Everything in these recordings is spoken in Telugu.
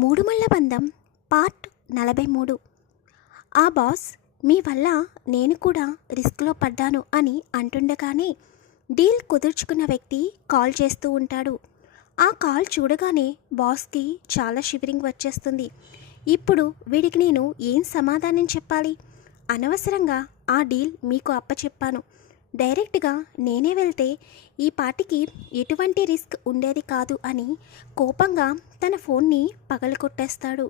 మూడుమల్ల బంధం పార్ట్ 43. ఆ బాస్ మీ వల్ల నేను కూడా రిస్క్లో పడ్డాను అని అంటుండగానే డీల్ కుదుర్చుకున్న వ్యక్తి కాల్ చేస్తూ ఉంటాడు. ఆ కాల్ చూడగానే బాస్కి చాలా షివరింగ్ వచ్చేస్తుంది. ఇప్పుడు వీడికి నేను ఏం సమాధానం చెప్పాలి? అనవసరంగా ఆ డీల్ మీకు అప్పచెప్పాను. డైరెక్ట్గా నేనే వెళ్తే ఈ పాటికి ఎటువంటి రిస్క్ ఉండేది కాదు అని కోపంగా తన ఫోన్ని పగలగొట్టేస్తాడు.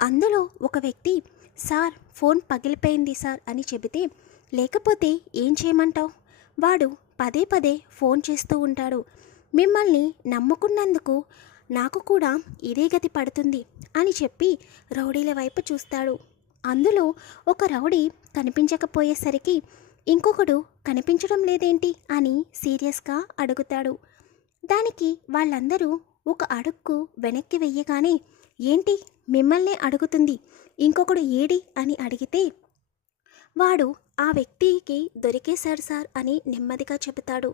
అందులో ఒక వ్యక్తి, సార్ ఫోన్ పగిలిపోయింది సార్ అని చెబితే, లేకపోతే ఏం చేయమంటావు? వాడు పదే పదే ఫోన్ చేస్తూ ఉంటాడు. మిమ్మల్ని నమ్ముకున్నందుకు నాకు కూడా ఇదే గతి పడుతుంది అని చెప్పి రౌడీల వైపు చూస్తాడు. అందులో ఒక రౌడీ కనిపించకపోయేసరికి ఇంకొకడు కనిపించడం లేదేంటి అని సీరియస్గా అడుగుతాడు. దానికి వాళ్ళందరూ ఒక అడుక్కు వెనక్కి వెయ్యగానే, ఏంటి మిమ్మల్నే అడుగుతుంది, ఇంకొకడు ఏడి అని అడిగితే, వాడు ఆ వ్యక్తికి దొరికేశాడు సార్ అని నెమ్మదిగా చెబుతాడు.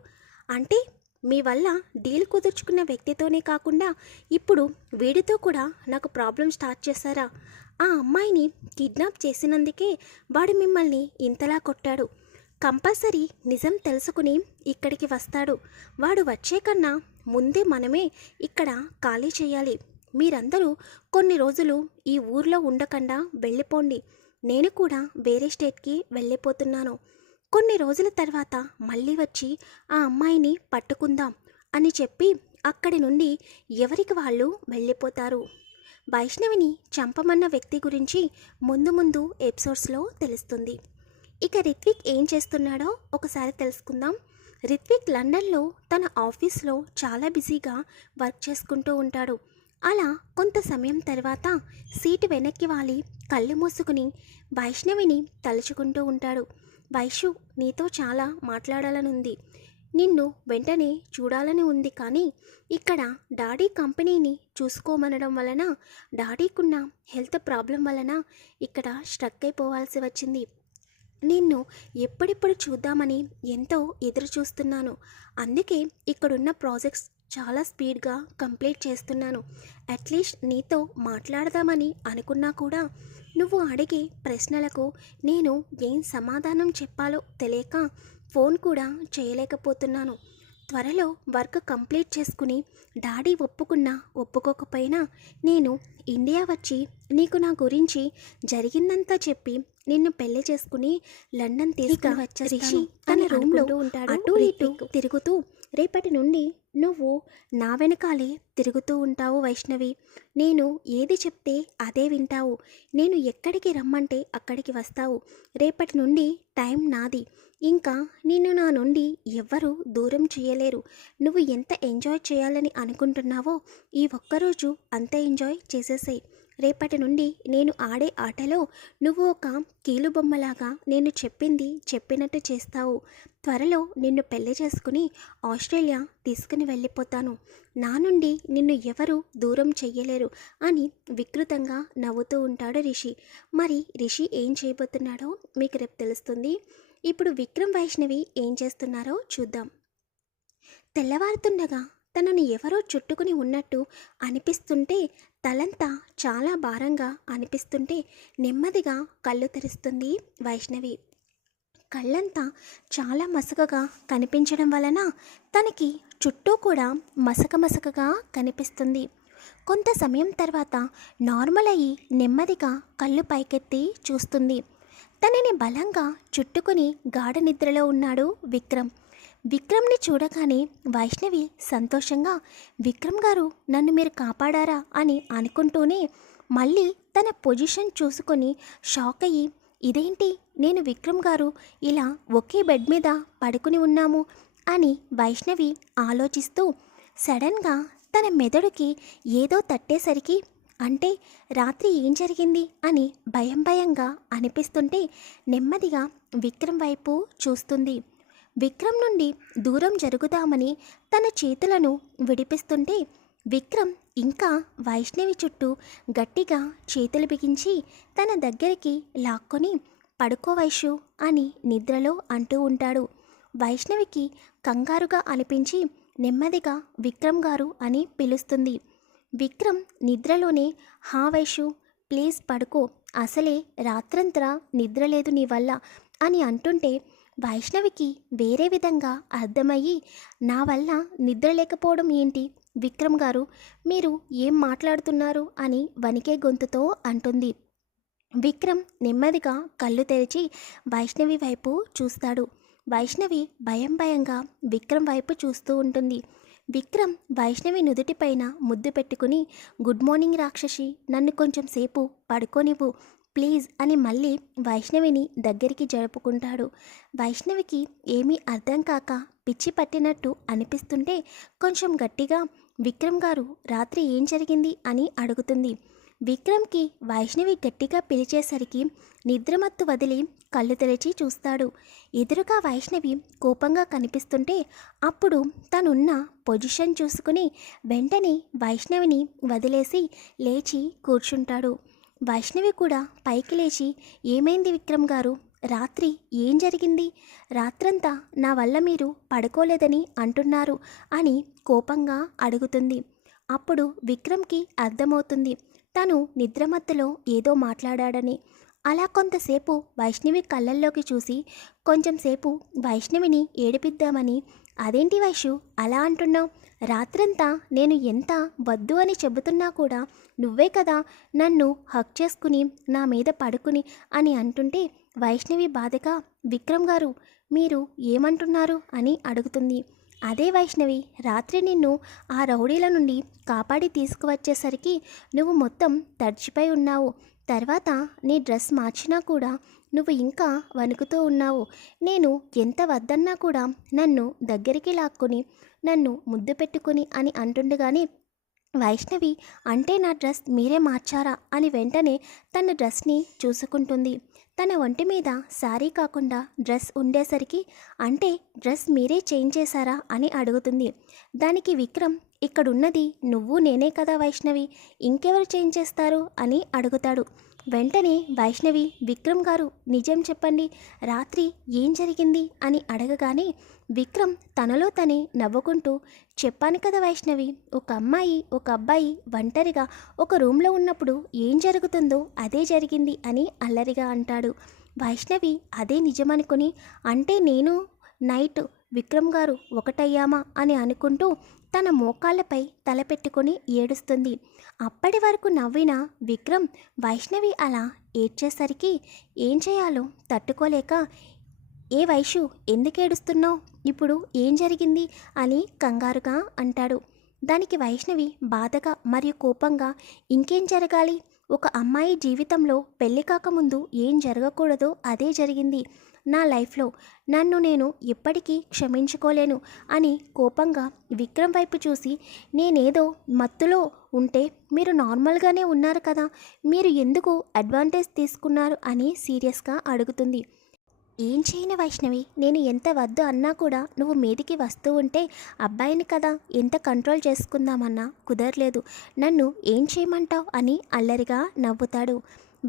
అంటే మీ వల్ల డీల్ కుదుర్చుకున్న వ్యక్తితోనే కాకుండా ఇప్పుడు వీడితో కూడా నాకు ప్రాబ్లం స్టార్ట్ చేశారా? ఆ అమ్మాయిని కిడ్నాప్ చేసినందుకే వాడు మిమ్మల్ని ఇంతలా కొట్టాడు. కంపల్సరీ నిజం తెలుసుకుని ఇక్కడికి వస్తాడు. వాడు వచ్చే కన్నా ముందే మనమే ఇక్కడ ఖాళీ చేయాలి. మీరందరూ కొన్ని రోజులు ఈ ఊర్లో ఉండకుండా వెళ్ళిపోండి. నేను కూడా వేరే స్టేట్కి వెళ్ళిపోతున్నాను. కొన్ని రోజుల తర్వాత మళ్ళీ వచ్చి ఆ అమ్మాయిని పట్టుకుందాం అని చెప్పి అక్కడి నుండి ఎవరికి వాళ్ళు వెళ్ళిపోతారు. వైష్ణవిని చంపమన్న వ్యక్తి గురించి ముందు ముందు ఎపిసోడ్స్లో తెలుస్తుంది. ఇక రిత్విక్ ఏం చేస్తున్నాడో ఒకసారి తెలుసుకుందాం. రిత్విక్ లండన్లో తన ఆఫీస్లో చాలా బిజీగా వర్క్ చేసుకుంటూ ఉంటాడు. అలా కొంత సమయం తర్వాత సీటు వెనక్కి వాలి కళ్ళు మూసుకుని వైష్ణవిని తలుచుకుంటూ ఉంటాడు. వైషు, నీతో చాలా మాట్లాడాలని ఉంది, నిన్ను వెంటనే చూడాలని ఉంది, కానీ ఇక్కడ డాడీ కంపెనీని చూసుకోమనడం వలన, డాడీకున్న హెల్త్ ప్రాబ్లం వలన ఇక్కడ స్ట్రక్ అయిపోవాల్సి వచ్చింది. నిన్ను ఎప్పుడెప్పుడు చూద్దామని ఎంతో ఎదురు చూస్తున్నాను. అందుకే ఇక్కడున్న ప్రాజెక్ట్స్ చాలా స్పీడ్గా కంప్లీట్ చేస్తున్నాను. అట్లీస్ట్ నీతో మాట్లాడదామని అనుకున్నా కూడా నువ్వు అడిగే ప్రశ్నలకు నేను ఏం సమాధానం చెప్పాలో తెలియక ఫోన్ కూడా చేయలేకపోతున్నాను. త్వరలో వర్క్ కంప్లీట్ చేసుకుని డాడీ ఒప్పుకున్నా ఒప్పుకోకపోయినా నేను ఇండియా వచ్చి నీకు నా గురించి జరిగిందంతా చెప్పి నిన్ను పెళ్లి చేసుకుని లండన్ తీసుకుని వచ్చే రిషి తన రూమ్లో ఉంటాడు. అటు ఇటు తిరుగుతూ, రేపటి నుండి నువ్వు నా వెనకాలే తిరుగుతూ ఉంటావు వైష్ణవి. నేను ఏది చెప్తే అదే వింటావు. నేను ఎక్కడికి రమ్మంటే అక్కడికి వస్తావు. రేపటి నుండి టైం నాది. ఇంకా నిన్ను నా నుండి ఎవ్వరూ దూరం చేయలేరు. నువ్వు ఎంత ఎంజాయ్ చేయాలని అనుకుంటున్నావో ఈ ఒక్కరోజు అంత ఎంజాయ్ చేసేసాయి. రేపటి నుండి నేను ఆడే ఆటలో నువ్వు ఒక కీలుబొమ్మలాగా నేను చెప్పింది చెప్పినట్టు చేస్తావు. త్వరలో నిన్ను పెళ్లి చేసుకుని ఆస్ట్రేలియా తీసుకుని వెళ్ళిపోతాను. నా నుండి నిన్ను ఎవరు దూరం చెయ్యలేరు అని వికృతంగా నవ్వుతూ ఉంటాడు రిషి. మరి రిషి ఏం చేయబోతున్నాడో మీకు రేపు తెలుస్తుంది. ఇప్పుడు విక్రమ్, వైష్ణవి ఏం చేస్తున్నారో చూద్దాం. తెల్లవారుతుండగా తనని ఎవరో చుట్టుకుని ఉన్నట్టు అనిపిస్తుంటే, తలంతా చాలా భారంగా అనిపిస్తుంటే నెమ్మదిగా కళ్ళు తెరుస్తుంది వైష్ణవి. కళ్ళంతా చాలా మసకగా కనిపించడం వలన తనకి చుట్టూ కూడా మసకగా కనిపిస్తుంది. కొంత సమయం తర్వాత నార్మల్ అయ్యి నెమ్మదిగా కళ్ళు పైకెత్తి చూస్తుంది. తనని బలంగా చుట్టుకుని గాఢ నిద్రలో ఉన్నాడు విక్రమ్. విక్రమ్ని చూడగానే వైష్ణవి సంతోషంగా, విక్రమ్ గారు నన్ను మీరు కాపాడారా అని అనుకుంటూనే మళ్ళీ తన పొజిషన్ చూసుకొని షాక్ అయ్యి, ఇదేంటి నేను విక్రమ్ గారు ఇలా ఒకే బెడ్ మీద పడుకుని ఉన్నాము అని వైష్ణవి ఆలోచిస్తూ సడన్గా తన మెదడుకి ఏదో తట్టేసరికి, అంటే రాత్రి ఏం జరిగింది అని భయంగా అనిపిస్తుంటే నెమ్మదిగా విక్రమ్ వైపు చూస్తుంది. విక్రమ్ నుండి దూరం జరుగుదామని తన చేతులను విడిపిస్తుంటే విక్రమ్ ఇంకా వైష్ణవి చుట్టూ గట్టిగా చేతులు బిగించి తన దగ్గరికి లాక్కొని, పడుకో వైషు అని నిద్రలో అంటూ ఉంటాడు. వైష్ణవికి కంగారుగా అనిపించి నెమ్మదిగా విక్రమ్ గారు అని పిలుస్తుంది. విక్రమ్ నిద్రలోనే హా వైషు ప్లీజ్ పడుకో, అసలే రాత్రంతా నిద్ర లేదు నీ వల్ల అని అంటుంటే వైష్ణవికి వేరే విధంగా అర్థమయ్యి నా వల్ల నిద్ర లేకపోవడం ఏంటి విక్రమ్ గారు, మీరు ఏం మాట్లాడుతున్నారు అని వణికే గొంతుతో అంటుంది. విక్రమ్ నెమ్మదిగా కళ్ళు తెరిచి వైష్ణవి వైపు చూస్తాడు. వైష్ణవి భయంగా విక్రమ్ వైపు చూస్తూ ఉంటుంది. విక్రమ్ వైష్ణవి నుదుటిపైన ముద్దు పెట్టుకుని గుడ్ మార్నింగ్ రాక్షసి, నన్ను కొంచెం సేపు పడుకోనివ్వు ప్లీజ్ అని మళ్ళీ వైష్ణవిని దగ్గరికి జరుపుకుంటాడు. వైష్ణవికి ఏమీ అర్థం కాక పిచ్చి పట్టినట్టు అనిపిస్తుంటే కొంచెం గట్టిగా విక్రమ్ గారు రాత్రి ఏం జరిగింది అని అడుగుతుంది. విక్రమ్కి వైష్ణవి గట్టిగా పిలిచేసరికి నిద్రమత్తు వదిలి కళ్ళు తెరిచి చూస్తాడు. ఎదురుగా వైష్ణవి కోపంగా కనిపిస్తుంటే అప్పుడు తనున్న పొజిషన్ చూసుకుని వెంటనే వైష్ణవిని వదిలేసి లేచి కూర్చుంటాడు. వైష్ణవి కూడా పైకి లేచి ఏమైంది విక్రమ్ గారు, రాత్రి ఏం జరిగింది, రాత్రంతా నా వల్ల మీరు పడుకోలేదని అంటున్నారు అని కోపంగా అడుగుతుంది. అప్పుడు విక్రమ్కి అర్థమవుతుంది తను నిద్రమత్తులో ఏదో మాట్లాడాడని. అలా కొంతసేపు వైష్ణవి కళ్ళల్లోకి చూసి కొంచెంసేపు వైష్ణవిని ఏడిపిద్దామని అదేంటి వైషు అలా అంటున్నావు, రాత్రంతా నేను ఎంత వద్దు అని చెబుతున్నా కూడా నువ్వే కదా నన్ను హక్ చేసుకుని నా మీద పడుకుని అని అంటుంటే వైష్ణవి బాధగా విక్రమ్ గారు మీరు ఏమంటున్నారు అని అడుగుతుంది. అదే వైష్ణవి, రాత్రి నిన్ను ఆ రౌడీల నుండి కాపాడి తీసుకువచ్చేసరికి నువ్వు మొత్తం తడిచిపోయి ఉన్నావు. తర్వాత నీ డ్రెస్ మార్చినా కూడా నువ్వు ఇంకా వణుకుతూ ఉన్నావు. నేను ఎంత వద్దన్నా కూడా నన్ను దగ్గరికి లాక్కుని నన్ను ముద్దు పెట్టుకుని అని అంటుండగానే వైష్ణవి అంటే నా డ్రెస్ మీరే మార్చారా అని వెంటనే తన డ్రెస్ని చూసుకుంటుంది. తన ఒంటి మీద శారీ కాకుండా డ్రెస్ ఉండేసరికి అంటే డ్రెస్ మీరే చేంజ్ చేశారా అని అడుగుతుంది. దానికి విక్రమ్ ఇక్కడున్నది నువ్వు నేనే కదా వైష్ణవి, ఇంకెవరు చేంజ్ చేస్తారు అని అడుగుతాడు. వెంటనే వైష్ణవి విక్రమ్ గారు నిజం చెప్పండి, రాత్రి ఏం జరిగింది అని అడగగానే విక్రమ్ తనలో తనే నవ్వుకుంటూ చెప్పాను కదా వైష్ణవి, ఒక అమ్మాయి ఒక అబ్బాయి ఒంటరిగా ఒక రూమ్లో ఉన్నప్పుడు ఏం జరుగుతుందో అదే జరిగింది అని అల్లరిగా అంటాడు. వైష్ణవి అదే నిజమనుకుని అంటే నేను నైట్ విక్రమ్ గారు ఒకటయ్యామా అని అనుకుంటూ తన మోకాళ్ళపై తలపెట్టుకొని ఏడుస్తుంది. అప్పటి వరకు నవ్విన విక్రమ్ వైష్ణవి అలా ఏడ్చేసరికి ఏం చేయాలో తట్టుకోలేక ఏ వైషు ఎందుకు ఏడుస్తున్నావు, ఇప్పుడు ఏం జరిగింది అని కంగారుగా అంటాడు. దానికి వైష్ణవి బాధగా మరియు కోపంగా ఇంకేం జరగాలి, ఒక అమ్మాయి జీవితంలో పెళ్లి కాకముందు ఏం జరగకూడదో అదే జరిగింది నా లైఫ్లో, నన్ను నేను ఎప్పటికీ క్షమించుకోలేను అని కోపంగా విక్రమ్ వైపు చూసి నేనేదో మత్తులో ఉంటే మీరు నార్మల్గానే ఉన్నారు కదా, మీరు ఎందుకు అడ్వాంటేజ్ తీసుకున్నారు అని సీరియస్గా అడుగుతుంది. ఏం చేయను వైష్ణవి, నేను ఎంత వద్దు అన్నా కూడా నువ్వు మీదికి వస్తూ ఉంటే అబ్బాయిని కదా ఎంత కంట్రోల్ చేసుకుందామన్నా కుదరలేదు, నన్ను ఏం చేయమంటావు అని అల్లరిగా నవ్వుతాడు.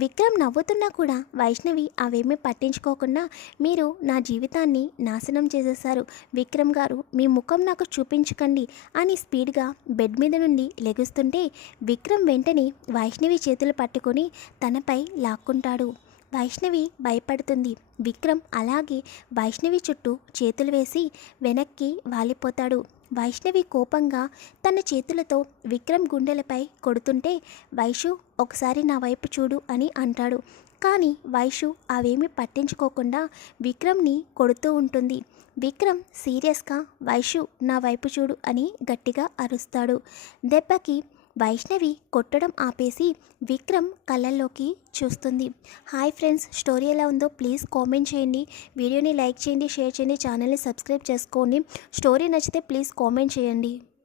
విక్రమ్ నవ్వుతున్నా కూడా వైష్ణవి అవేమీ పట్టించుకోకుండా మీరు నా జీవితాన్ని నాశనం చేసేశారు విక్రమ్ గారు, మీ ముఖం నాకు చూపించకండి అని స్పీడ్గా బెడ్ మీద నుండి లెగుస్తుంటే విక్రమ్ వెంటనే వైష్ణవి చేతులు పట్టుకొని తనపై లాక్కుంటాడు. వైష్ణవి భయపడుతుంది. విక్రమ్ అలాగే వైష్ణవి చుట్టూ చేతులు వేసి వెనక్కి వాలిపోతాడు. వైష్ణవి కోపంగా తన చేతులతో విక్రమ్ గుండెలపై కొడుతుంటే వైషు ఒకసారి నా వైపు చూడు అని అంటాడు. కానీ వైషు అవేమీ పట్టించుకోకుండా విక్రమ్ని కొడుతూ ఉంటుంది. విక్రమ్ సీరియస్గా వైషు నా వైపు చూడు అని గట్టిగా అరుస్తాడు. దెబ్బకి వైష్ణవి కొట్టడం ఆపేసి విక్రమ్ కళ్ళల్లోకి చూస్తుంది. హాయ్ ఫ్రెండ్స్, స్టోరీ ఎలా ఉందో ప్లీజ్ కామెంట్ చేయండి, వీడియోని లైక్ చేయండి, షేర్ చేయండి, ఛానల్ని సబ్స్క్రైబ్ చేసుకోండి. స్టోరీ నచ్చితే ప్లీజ్ కామెంట్ చేయండి.